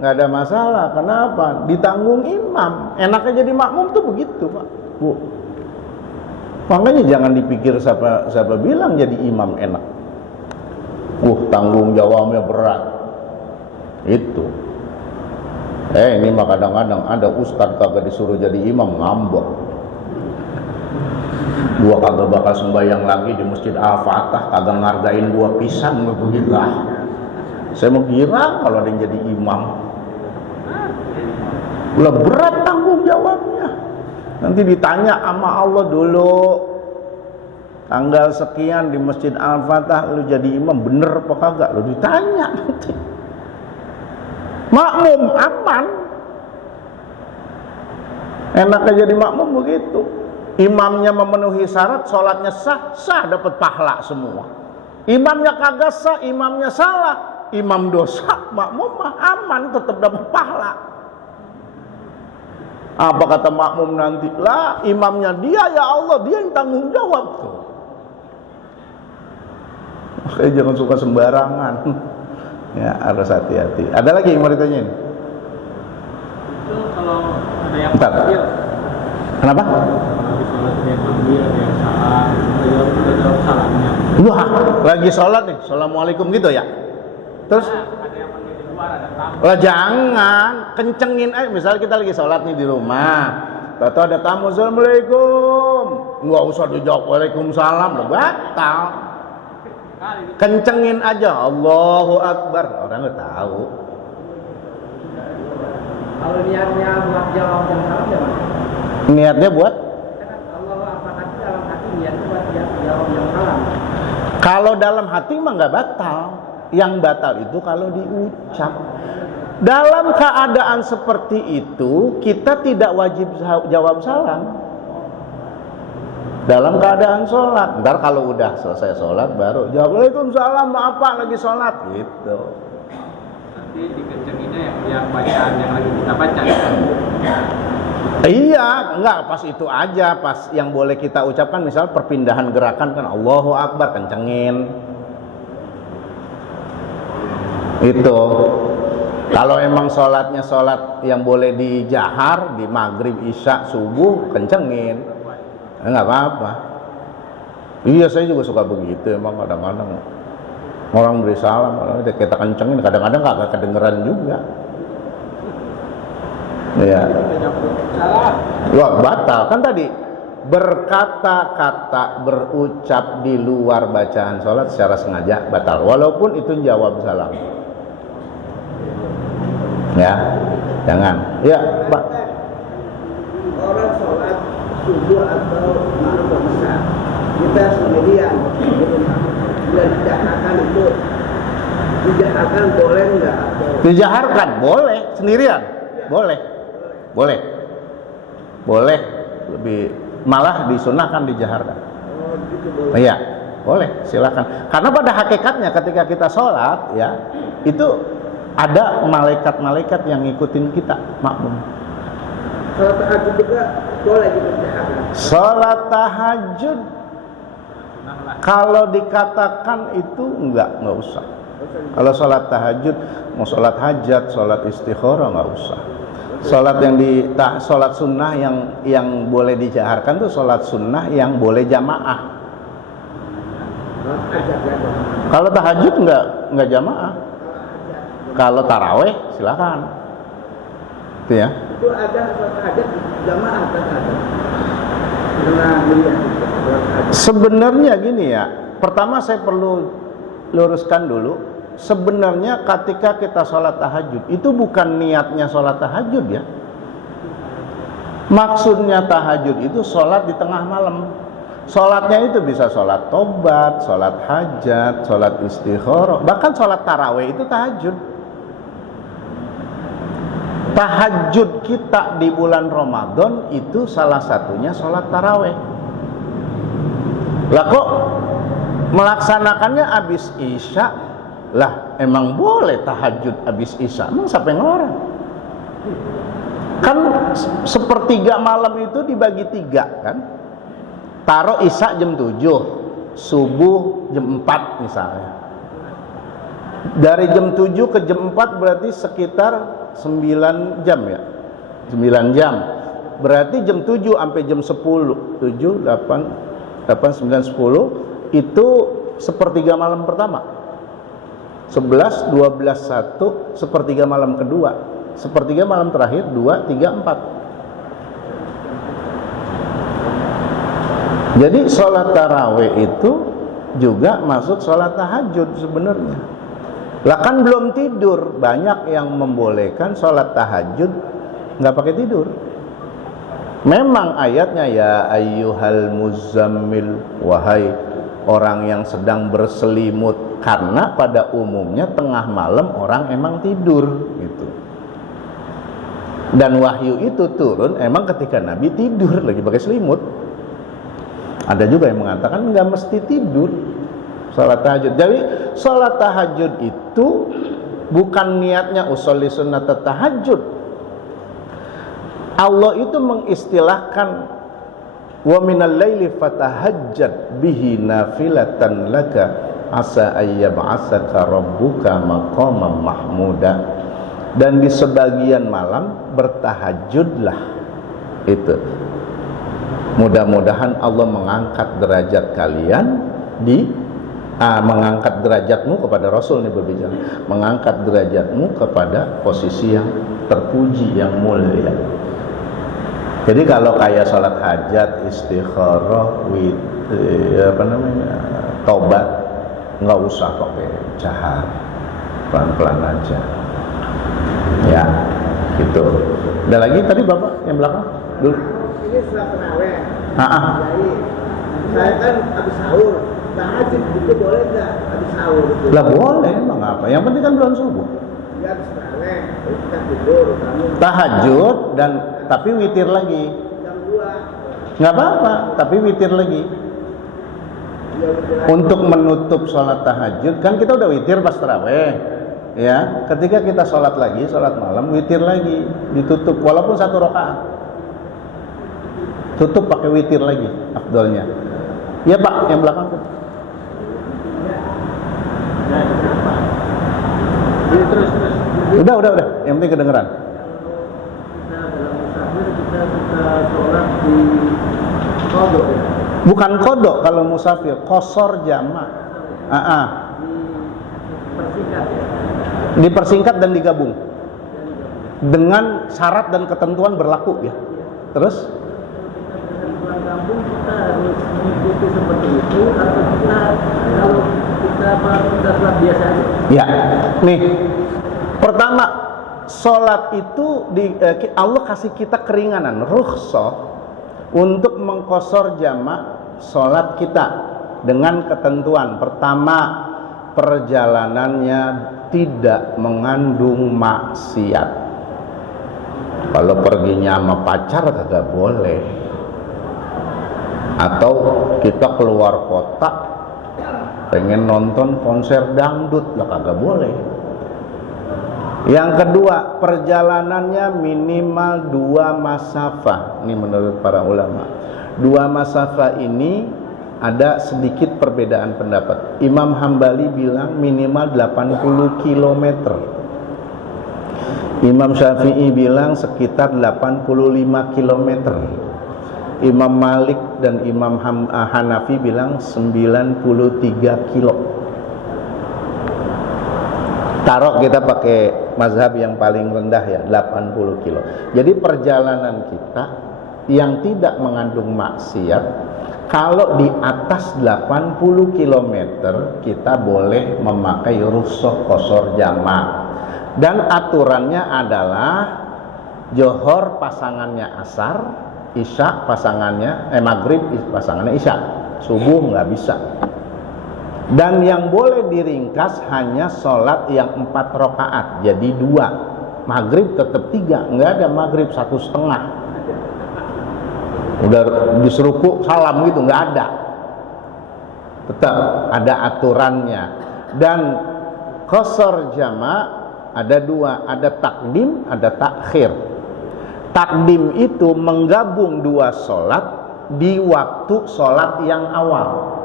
nggak ada masalah. Kenapa? Ditanggung imam. Enaknya jadi makmum tuh begitu Pak, Bu. Makanya jangan dipikir siapa bilang jadi imam enak. Tanggung jawabnya berat. Itu. Ini mah kadang-kadang ada ustadz kagak disuruh jadi imam ngambek. Gua kagak bakal sembahyang lagi di masjid Al-Fatah, kagak ngargain gua pisan begitu. Saya mau kira kalau ada yang jadi imam. Lah berat tanggung jawabnya. Nanti ditanya sama Allah dulu. Tanggal sekian di masjid Al-Fatah lu jadi imam, bener apa kagak? Lu ditanya nanti. Makmum aman. Enaknya jadi makmum begitu. Imamnya memenuhi syarat, sholatnya sah dapat pahala semua. Imamnya kagak sah, imamnya salah, imam dosa, makmum mah aman, tetap dapat pahala. Apa kata makmum nanti? Lah imamnya dia, ya Allah, dia yang tanggung jawab tuh. Makanya jangan suka sembarangan. Ya harus hati-hati. Ada lagi yang mau ditanyain? Itu kalau ada yang ambil. Kenapa? Wah, lagi sholat nih, assalamualaikum gitu ya. Terus? Ada yang panggil di luar, ada tamu. Lah jangan, kencengin aja. Misalnya kita lagi sholat nih di rumah, tahu ada tamu, assalamualaikum. Nggak usah dijawab waalaikumsalam, lah batal. Kencengin aja, Allahu Akbar, orang nggak tahu. Kalau niatnya buat jawab yang salah gimana? Niatnya buat? Allahu Akbar itu dalam hati, niatnya buat jawab yang salah. Kalau dalam hati mah nggak batal. Yang batal itu kalau diucap. Dalam keadaan seperti itu kita tidak wajib jawab salam. Dalam keadaan sholat. Ntar kalau udah selesai sholat baru jawab waalaikumsalam, maaf Pak lagi sholat gitu. Nanti dikencenginnya yang bacaan yang lagi kita baca. Iya, enggak pas itu aja, pas yang boleh kita ucapkan misal perpindahan gerakan kan Allahu Akbar, kencengin. Itu. Kalau emang sholatnya sholat yang boleh dijahar di maghrib, isya, subuh, kencengin, nggak apa-apa. Iya, saya juga suka begitu. Emang kadang-kadang orang beri salam, kita kencengin, kadang-kadang nggak kedengeran juga. Ya, wah batal kan tadi. Berkata-kata, berucap di luar bacaan sholat secara sengaja batal, walaupun itu jawab salam. Ya, jangan. Ya, Pak. Orang sholat subuh atau maghrib besar, kita sendirian dan dijaharkan itu, dijaharkan boleh nggak? Dijaharkan boleh, sendirian boleh, boleh, boleh. Lebih malah disunahkan dijaharkan. Oh, gitu boleh. Iya, boleh, silakan. Karena pada hakikatnya ketika kita sholat, ya, itu ada malaikat-malaikat yang ngikutin kita, makmum. Sholat tahajud juga boleh gitu dijaharkan. Sholat tahajud, kalau dikatakan itu enggak usah. Kalau sholat tahajud, mau sholat hajat, sholat istikharah nggak usah. Sholat yang sholat sunnah yang boleh dijaharkan tuh sholat sunnah yang boleh jamaah. Kalau tahajud nggak jamaah. Kalau taraweh silakan. Itu ya. Itu ada sholat tahajud jamaah kan ada. Dengan melihat Sebenarnya gini ya. Pertama saya perlu luruskan dulu. Sebenarnya ketika kita sholat tahajud itu bukan niatnya sholat tahajud ya. Maksudnya tahajud itu sholat di tengah malam. Sholatnya itu bisa sholat tobat, sholat hajat, sholat istikharah, bahkan sholat taraweh itu tahajud. Tahajud kita di bulan Ramadan itu salah satunya sholat taraweh. Lah kok melaksanakannya abis isya? Lah emang boleh tahajud abis isya? Emang siapa yang ngelarang? Kan sepertiga malam itu dibagi 3 kan? Taruh isya jam 7, subuh jam 4 misalnya. Dari jam 7 ke jam 4 berarti sekitar 9 jam ya. 9 jam. Berarti jam 7 sampai jam 10, 7, 8, 9, 10 itu sepertiga malam pertama. 11, 12, 1, sepertiga malam kedua, sepertiga malam terakhir, 2, 3, 4. Jadi sholat taraweh itu juga masuk sholat tahajud sebenarnya. Lah kan belum tidur, banyak yang membolehkan sholat tahajud nggak pakai tidur. Memang ayatnya ya ayyuhal muzammil, wahai orang yang sedang berselimut, karena pada umumnya tengah malam orang emang tidur gitu. Dan wahyu itu turun emang ketika Nabi tidur lagi pakai selimut. Ada juga yang mengatakan nggak mesti tidur sholat tahajud. Jadi sholat tahajud itu bukan niatnya usolli sunnat tahajud. Allah itu mengistilahkan wa minal laili fatahajjat bihi nafilatan laka asa ayyab'asaka rabbuka maqaman mahmuda. Dan di sebagian malam bertahajudlah. Itu mudah-mudahan Allah mengangkat derajat kalian mengangkat derajatmu kepada Rasul nih berbicara, mengangkat derajatmu kepada posisi yang terpuji, yang mulia. Jadi kalau kayak sholat hajat, istikharah, tobat, nggak usah pakai jahar, pelan-pelan aja. Ya, gitu. Ada lagi tadi Bapak yang belakang dulu. ini sholat taraweh. Jadi saya kan habis sahur, tahajud itu boleh nggak habis sahur itu? Lah boleh, emang apa? Yang penting kan belum subuh. Ya habis taraweh, kita tidur, kamu Tahajud dan tapi witir lagi. jam 2. Nggak apa-apa, tapi witir lagi. Ya, udah. Untuk menutup sholat tahajud, kan kita udah witir pas taraweh, ya. Ketika kita sholat lagi, sholat malam, witir lagi, ditutup walaupun 1 rakaat. Tutup pakai witir lagi, afdolnya. Ya Pak, yang belakang tuh. Jadi terus Udah. Yang penting kedengeran. Kita dalam musafir kita suka sholat di kodok ya. Bukan kodok kalau musafir, qasar jamak. Dipersingkat ya. Dipersingkat dan digabung. Dengan syarat dan ketentuan berlaku ya. Terus? Ketentuan kampung kita harus mengikuti seperti itu atau kita kalau kita sholat biasa aja? Ya, nih. Pertama, sholat itu Allah kasih kita keringanan, rukhsah untuk mengqasar jamak sholat kita dengan ketentuan. Pertama, perjalanannya tidak mengandung maksiat. Kalau perginya sama pacar kagak boleh. Atau kita keluar kota pengen nonton konser dangdut, lah kagak boleh. Yang kedua, perjalanannya minimal 2 masafah. Ini menurut para ulama. 2 masafah ini ada sedikit perbedaan pendapat. Imam Hambali bilang minimal 80 km. Imam Syafi'i bilang sekitar 85 km. Imam Malik dan Imam Hanafi bilang 93 kilo. Taruh kita pakai mazhab yang paling rendah ya, 80 kilo. Jadi perjalanan kita yang tidak mengandung maksiat, kalau di atas 80 km kita boleh memakai rukhsah qasar jamak. Dan aturannya adalah Johor pasangannya asar, Isya pasangannya maghrib pasangannya Isya, subuh nggak bisa. Dan yang boleh diringkas hanya sholat yang 4 rakaat, jadi 2. Maghrib tetap 3, nggak ada maghrib 1,5. Udah disuruh salam gitu, nggak ada. Tetap ada aturannya. Dan qasar jamak ada 2, ada takdim, ada takhir. Takdim itu menggabung 2 sholat di waktu sholat yang awal.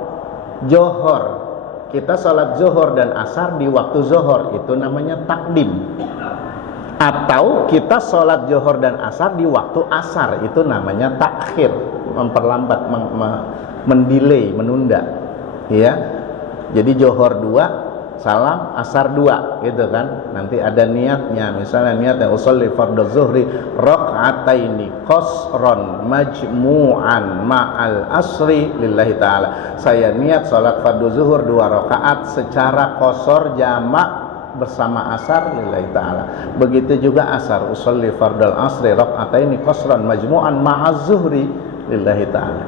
Johor, kita sholat zuhur dan asar di waktu zuhur, itu namanya takdim. Atau kita sholat zuhur dan asar di waktu asar, itu namanya takhir, memperlambat, mendelay, menunda. Ya, jadi zuhur 2, salam asar 2 gitu kan. Nanti ada niatnya, misalnya niatnya usolli fardhu zuhri raq'ataini qasran majmu'an ma'al asri lillahi ta'ala. Saya niat salat fardhu zuhur 2 rakaat secara qasar jamak bersama asar lillahi ta'ala. Begitu juga asar, usolli fardhu asri raq'ataini qasran majmu'an ma'az zuhri lillahi ta'ala.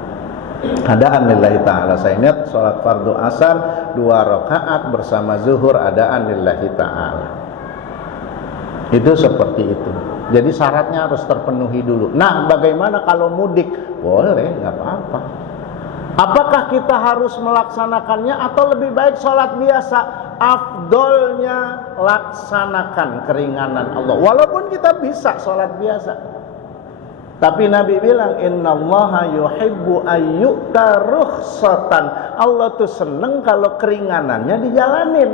Adaan lillahi ta'ala, saya niat sholat fardu asar 2 rakaat bersama zuhur adaan lillahi ta'ala. Itu seperti itu. Jadi syaratnya harus terpenuhi dulu. Nah, bagaimana kalau mudik? Boleh, nggak apa-apa. Apakah kita harus melaksanakannya atau lebih baik sholat biasa? Afdolnya laksanakan keringanan Allah, walaupun kita bisa sholat biasa. Tapi Nabi bilang, innallaha yuhibbu ayyu'ta rukhsatan. Allah tuh seneng kalau keringanannya dijalanin.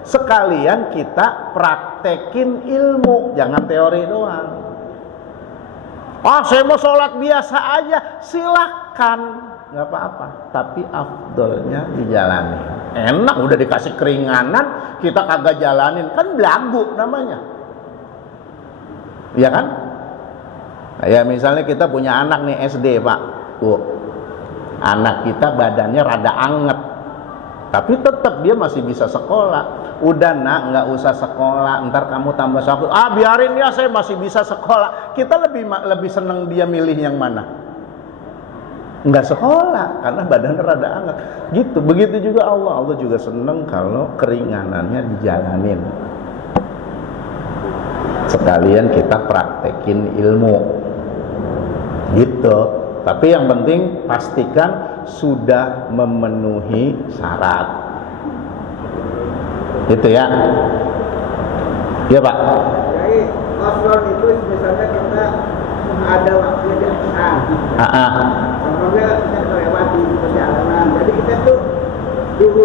Sekalian kita praktekin ilmu, jangan teori doang. Saya mau sholat biasa aja, silakan, nggak apa-apa. Tapi afdolnya dijalanin. Enak udah dikasih keringanan, kita kagak jalanin, kan belagu namanya. Iya kan? Ya misalnya kita punya anak nih SD Pak, anak kita badannya rada anget, tapi tetap dia masih bisa sekolah. Udah nak, nggak usah sekolah, ntar kamu tambah sakit. Biarin ya, saya masih bisa sekolah. Kita lebih seneng dia milih yang mana? Nggak sekolah, karena badannya rada anget. Gitu. Begitu juga Allah juga seneng kalau keringanannya dijalanin. Sekalian kita praktekin ilmu. Gitu. Tapi yang penting pastikan sudah memenuhi syarat. Gitu ya. Iya Pak. Jadi qasron itu misalnya kita ada waktunya di asar. Contohnya kita melewati perjalanan. Jadi kita tuh dulu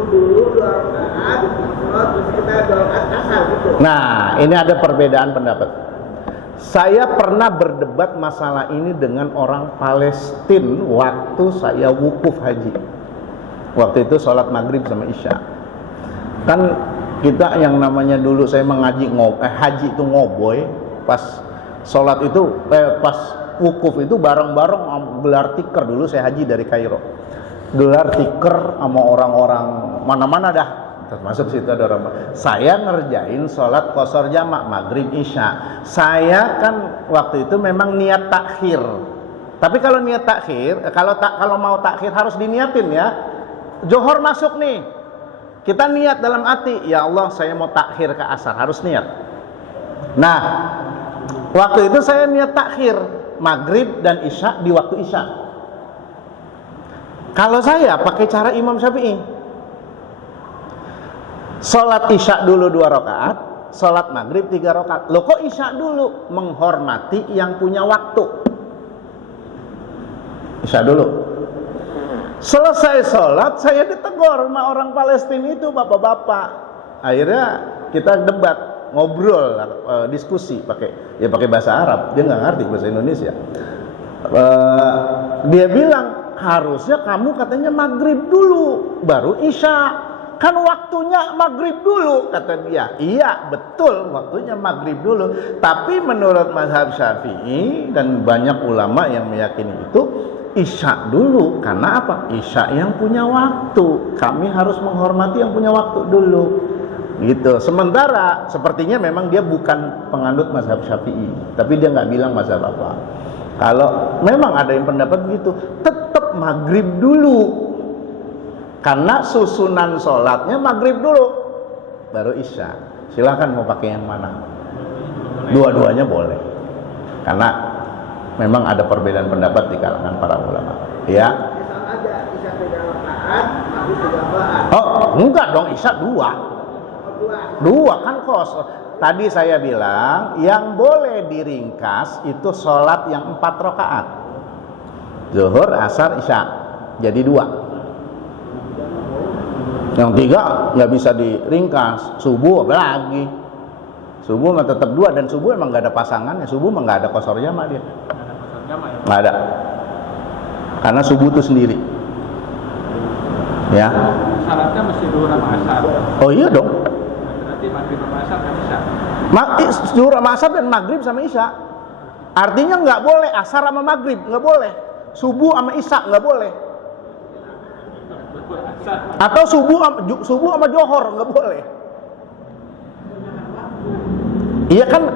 2 rakaat rakaat, terus kita 2 rakaat asar gitu. Nah, ini ada perbedaan pendapat. Saya pernah berdebat masalah ini dengan orang Palestina waktu saya wukuf haji. Waktu itu sholat maghrib sama isya. Kan kita yang namanya dulu saya mengaji haji itu ngoboy, pas sholat itu pas wukuf itu bareng-bareng gelar tikar. Dulu saya haji dari Kairo, gelar tikar sama orang-orang mana-mana dah, termasuk situ ada orang. Saya ngerjain sholat qashar jamak maghrib isya. Saya kan waktu itu memang niat takhir. Tapi kalau niat takhir, kalau mau takhir harus diniatin ya. Johor masuk nih, kita niat dalam hati, ya Allah saya mau takhir ke asar, harus niat. Nah, waktu itu saya niat takhir maghrib dan isya di waktu isya. Kalau saya pakai cara Imam Syafi'i, sholat isya dulu 2 rakaat, sholat maghrib 3 rakaat. Loh kok isya dulu? Menghormati yang punya waktu. Isya dulu. Selesai sholat, saya ditegur sama orang Palestina itu, bapak-bapak. Akhirnya kita debat, ngobrol, diskusi pakai bahasa Arab. Dia nggak ngerti bahasa Indonesia. Dia bilang harusnya kamu katanya maghrib dulu, baru isya. Kan waktunya maghrib dulu, kata dia. Iya betul, waktunya maghrib dulu. Tapi menurut mazhab Syafi'i dan banyak ulama yang meyakini itu, isya dulu. Karena apa? Isya yang punya waktu. Kami harus menghormati yang punya waktu dulu. Gitu. Sementara sepertinya memang dia bukan penganut mazhab Syafi'i, tapi dia nggak bilang mazhab apa. Kalau memang ada yang pendapat begitu, tetap maghrib dulu. Karena susunan sholatnya maghrib dulu, baru isya. Silahkan mau pakai yang mana. Dua-duanya boleh. Karena memang ada perbedaan pendapat di kalangan para ulama. Ya. Ada isya 3 rakaat, maghrib 3 rakaat. Oh, enggak dong, isya 2. 2 kan kos. Tadi saya bilang yang boleh diringkas itu sholat yang 4 rakaat. Zuhur, asar, isya. Jadi 2. Yang 3 nggak bisa diringkas. Subuh lagi. Subuh mah tetap 2, dan subuh emang nggak ada pasangannya. Subuh mah nggak ada qashar jamak dia. Nggak ada. Karena subuh itu sendiri. Ya. Syaratnya mesti zuhur sama asar. Oh iya dong. Berarti maghrib sama asar dan isya. Zuhur sama asar dan maghrib sama isya. Artinya nggak boleh asar sama maghrib, nggak boleh. Subuh sama isya nggak boleh. Atau subuh sama johor nggak boleh. Iya kan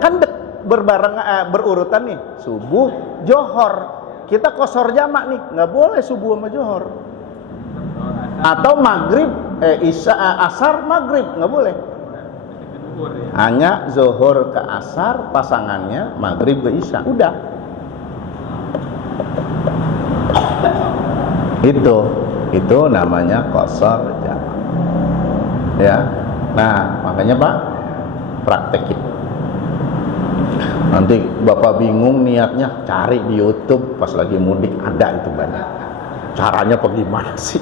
berbareng berurutan nih, subuh johor. Kita qashar jamak nih, nggak boleh subuh sama johor. Atau maghrib isya asar maghrib nggak boleh. Hanya zuhur ke asar, pasangannya maghrib ke isya, udah. Itu namanya qashar jamak. Ya. Nah, makanya Pak praktekin. Nanti Bapak bingung niatnya, cari di YouTube pas lagi mudik, ada itu banyak. Caranya bagaimana sih?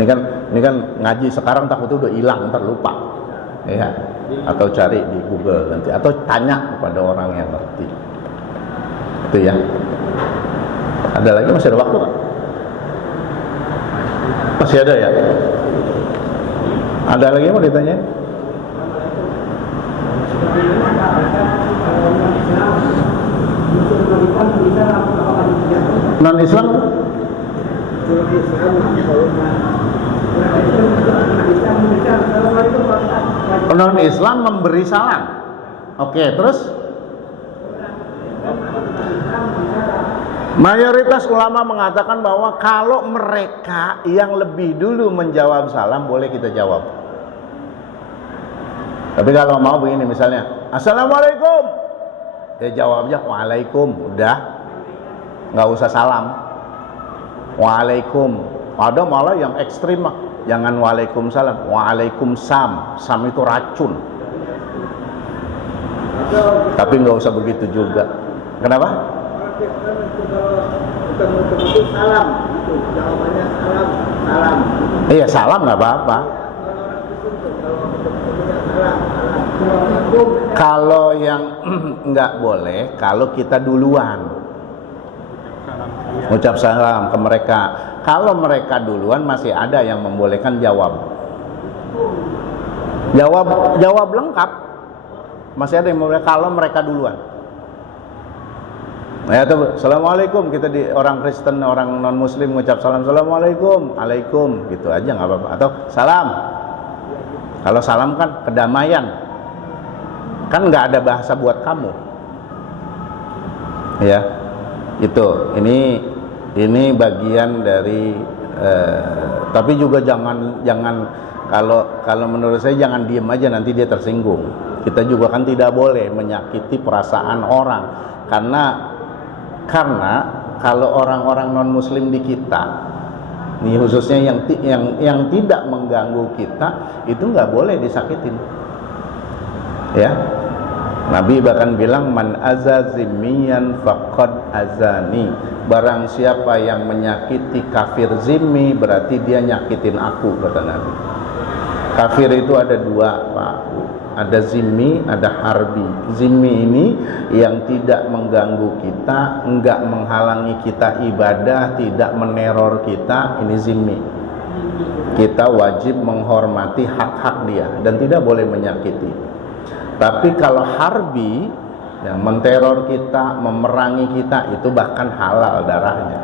Ini kan ngaji sekarang takutnya udah hilang, ntar lupa. Ya. Atau cari di Google nanti, atau tanya kepada orang yang ngerti. Itu ya. Ada lagi, masih ada waktu Pak? Masih ada ya? Ada lagi yang mau ditanya? Non-Islam? Non-Islam memberi salam. Oke, terus? Mayoritas ulama mengatakan bahwa kalau mereka yang lebih dulu menjawab salam, boleh kita jawab. Tapi kalau mau begini misalnya, Assalamualaikum, jawabnya Waalaikum, udah, nggak usah salam. Waalaikum. Ada malah yang ekstrim, jangan Waalaikumsalam, Waalaikumsalam. Sam itu racun. Tapi nggak usah begitu juga. Kenapa? Itu salam, itu jawabannya salam. Iya, salam nggak apa-apa. Kalau yang nggak boleh, kalau kita duluan ucap salam ke mereka. Kalau mereka duluan masih ada yang membolehkan jawab lengkap. Masih ada yang membolehkan kalau mereka duluan. Ya tuh, assalamualaikum, kita di orang Kristen, orang non Muslim mengucap salam, assalamualaikum, alaikum, gitu aja nggak apa-apa. Atau salam. Kalau salam kan kedamaian, kan nggak ada bahasa buat kamu. Ya, itu. Ini bagian dari. Tapi juga jangan kalau menurut saya jangan diem aja, nanti dia tersinggung. Kita juga kan tidak boleh menyakiti perasaan orang, karena kalau orang-orang non Muslim di kita, ini khususnya yang tidak mengganggu kita, itu nggak boleh disakitin. Ya, Nabi bahkan bilang man azza zimmiyan faqad azani. Barang siapa yang menyakiti kafir zimmi, berarti dia nyakitin aku, kata Nabi. Kafir itu ada dua, Pak. Ada zimmi, ada harbi. Zimmi ini yang tidak mengganggu kita, enggak menghalangi kita ibadah, tidak meneror kita, ini zimmi. Kita wajib menghormati hak-hak dia dan tidak boleh menyakiti. Tapi kalau harbi, yang menteror kita, memerangi kita, itu bahkan halal darahnya.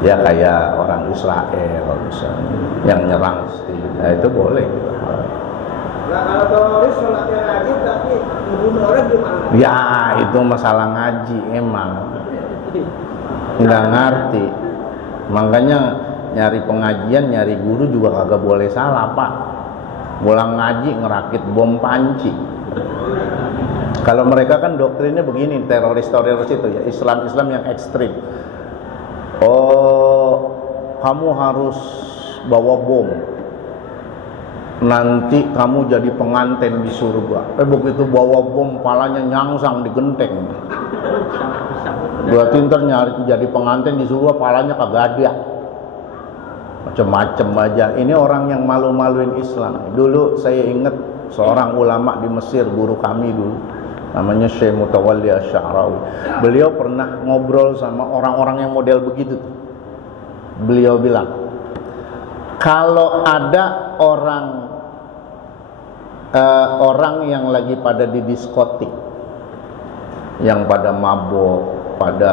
Ya kayak orang Israel misalnya, yang nyerang Palestina, itu boleh. Nah, kalau teroris sholatnya ngaji tapi membunuh orang gimana? Ya itu masalah ngaji emang nggak ngerti. Makanya nyari pengajian, nyari guru juga kagak boleh salah, Pak. Pulang ngaji ngerakit bom panci. Kalau mereka kan doktrinnya begini, teroris itu ya, Islam yang ekstrim. Oh, kamu harus bawa bom, nanti kamu jadi pengantin di surga. Begitu bawa bom, palanya nyangsang di genteng. Berarti ntar nyari jadi pengantin di surga, palanya kagak ada. Macem-macem aja. Ini orang yang malu-maluin Islam. Dulu saya ingat seorang ulama di Mesir, guru kami dulu, namanya Syekh Mutawalli Asy-Sya'rawi. Beliau pernah ngobrol sama orang-orang yang model begitu. Beliau bilang, kalau ada orang yang lagi pada di diskotik, yang pada mabok, pada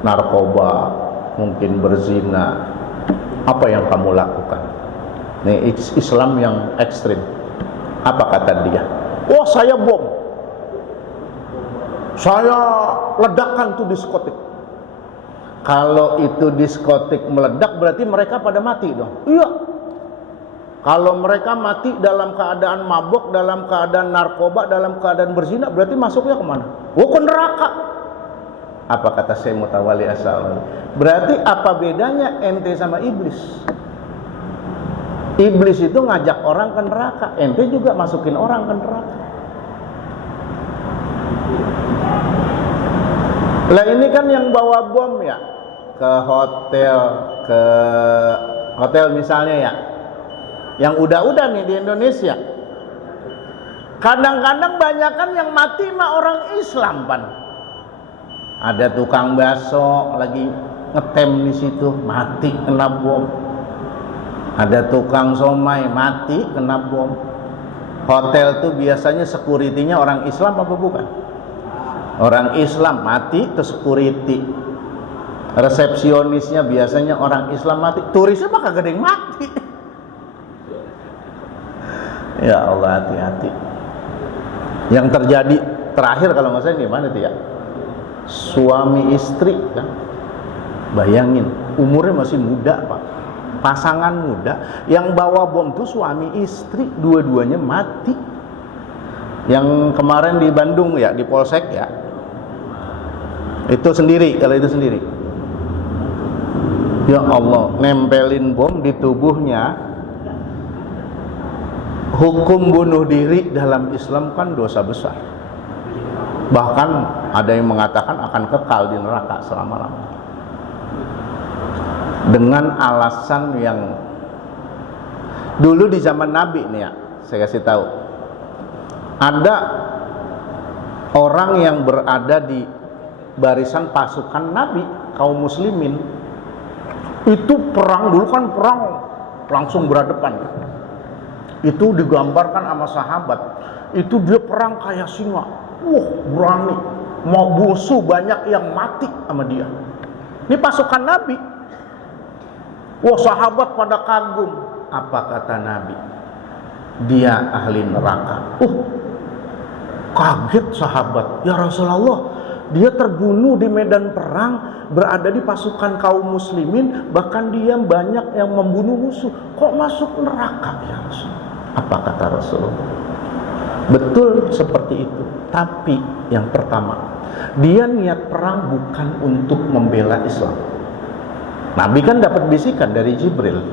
narkoba, mungkin berzina, apa yang kamu lakukan? Ini Islam yang ekstrim. Apa kata dia? Oh, saya bom, saya ledakkan tuh diskotik. Kalau itu diskotik meledak, berarti mereka pada mati dong. Iya. Kalau mereka mati dalam keadaan mabuk, dalam keadaan narkoba, dalam keadaan berzina, berarti masuknya kemana? Oh, ke neraka. Apa kata Syekh Mutawalli Asy-Sya'rawi? Berarti apa bedanya ente sama iblis? Iblis itu ngajak orang ke neraka, ente juga masukin orang ke neraka. Lah ini kan yang bawa bom ya ke hotel misalnya ya, yang udah-udah nih di Indonesia. Kadang-kadang banyakan yang mati mah orang Islam, Pan. Ada tukang bakso lagi ngetem di situ, mati kena bom. Ada tukang somai mati kena bom. Hotel tuh biasanya security-nya orang Islam apa bukan? Orang Islam mati ke security. Resepsionisnya biasanya orang Islam mati. Turisnya mah kagak ada yang mati. Ya Allah, hati-hati. Yang terjadi terakhir kalau nggak salah gimana tuh ya? Suami istri kan, bayangin umurnya masih muda, Pak, pasangan muda, yang bawa bom tuh suami istri, dua-duanya mati. Yang kemarin di Bandung ya, di Polsek ya, itu sendiri, kalau itu sendiri. Ya Allah, nempelin bom di tubuhnya. Hukum bunuh diri dalam Islam kan dosa besar. Bahkan ada yang mengatakan akan kekal di neraka selama-lamanya. Dengan alasan yang dulu di zaman Nabi nih ya, saya kasih tahu. ada orang yang berada di barisan pasukan Nabi, kaum muslimin. Itu perang, dulu kan perang langsung berhadapan. Itu digambarkan sama sahabat. Itu dia perang kayak singa. Berani. Mau musuh banyak yang mati sama dia. Ini pasukan Nabi. Sahabat pada kagum. Apa kata Nabi? Dia ahli neraka. Kaget sahabat. Ya Rasulullah, dia terbunuh di medan perang, berada di pasukan kaum muslimin, bahkan dia banyak yang membunuh musuh. Kok masuk neraka ya Rasul? Apa kata Rasulullah? Betul seperti itu. Tapi yang pertama, dia niat perang bukan untuk membela Islam. Nabi kan dapat bisikan dari Jibril.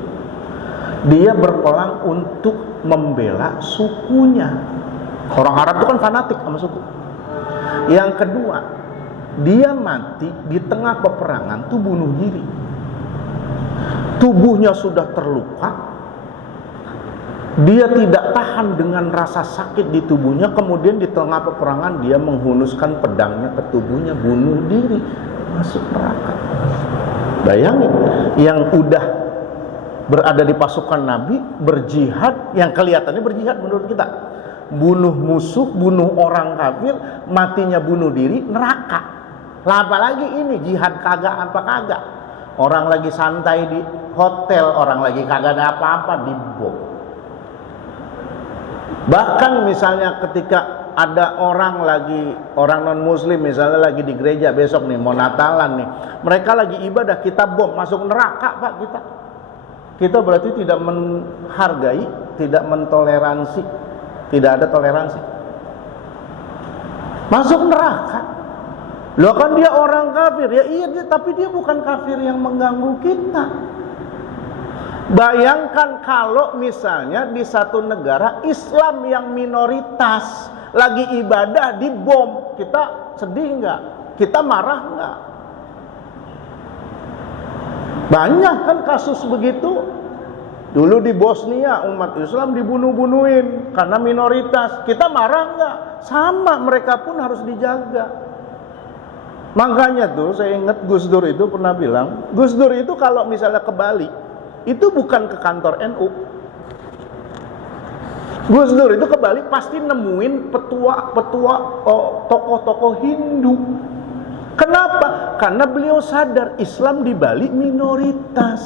Dia berperang untuk membela sukunya. Orang Arab itu kan fanatik sama suku. Yang kedua, dia mati di tengah peperangan tuh bunuh diri. Tubuhnya sudah terluka. Dia tidak tahan dengan rasa sakit di tubuhnya. Kemudian di tengah peperangan dia menghunuskan pedangnya ke tubuhnya, bunuh diri, masuk neraka. Bayangin, yang udah berada di pasukan Nabi, berjihad, yang kelihatannya berjihad menurut kita, bunuh musuh, bunuh orang kafir, matinya bunuh diri, neraka. Lah apalagi ini jihad kagak apa kagak. Orang lagi santai di hotel, orang lagi kagak ada apa-apa, dibom. Bahkan misalnya ketika ada orang non muslim misalnya lagi di gereja besok nih, mau Natalan nih, mereka lagi ibadah, kita bom, masuk neraka Pak kita berarti tidak menghargai, tidak mentoleransi, tidak ada toleransi, masuk neraka. Loh kan dia orang kafir, ya iya, tapi dia bukan kafir yang mengganggu kita. Bayangkan kalau misalnya di satu negara Islam yang minoritas lagi ibadah dibom, kita sedih nggak? Kita marah nggak? Banyak kan kasus begitu. Dulu di Bosnia umat Islam dibunuh-bunuhin karena minoritas. Kita marah nggak? Sama, mereka pun harus dijaga. Makanya tuh saya ingat Gus Dur itu pernah bilang, Gus Dur itu kalau misalnya ke Bali, itu bukan ke kantor NU. Gus Dur itu ke Bali pasti nemuin petua-petua tokoh-tokoh Hindu. Kenapa? Karena beliau sadar Islam di Bali minoritas.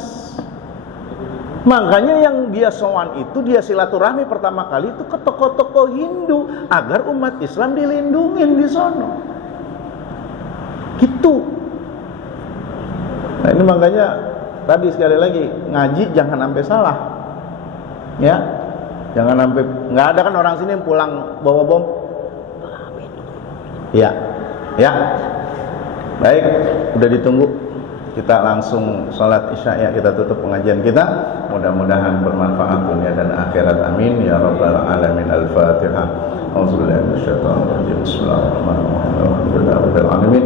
Makanya yang dia sowan itu, dia silaturahmi pertama kali itu ke tokoh-tokoh Hindu agar umat Islam dilindungin di sono. Gitu. Nah ini makanya tadi sekali lagi, ngaji jangan sampai salah. Ya. Jangan sampai, nggak ada kan orang sini yang pulang bawa bom. Ya. Ya. Baik, udah ditunggu. Kita langsung sholat isya ya, kita tutup pengajian kita. Mudah-mudahan bermanfaat dunia dan akhirat, amin ya rabbal alamin. Al-Fatihah. Auzubillahi minasyaitonir rajim. Bismillahirrahmanirrahim. Rabbil alamin.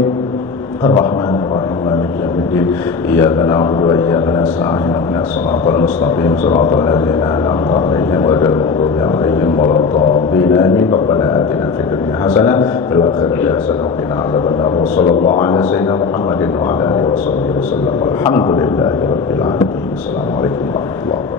Ar-Rahmanir-Rahim. Maliki yaumiddin. Iyyaka na'budu wa iyyaka nasta'in. Ihdinas siratal mustaqim. Siratal ladzina an'amta 'alaihim ghairil maghdubi 'alaihim waladdallin. Amin. Rabbana atina fid dunya hasanah wa fil akhirati hasanah wa qina adzabannar. Sallallahu ala sayyidina Muhammadin wa ala alihi wasallam. Walhamdulillahi rabbil alamin. Assalamualaikum warahmatullahi wabarakatuh.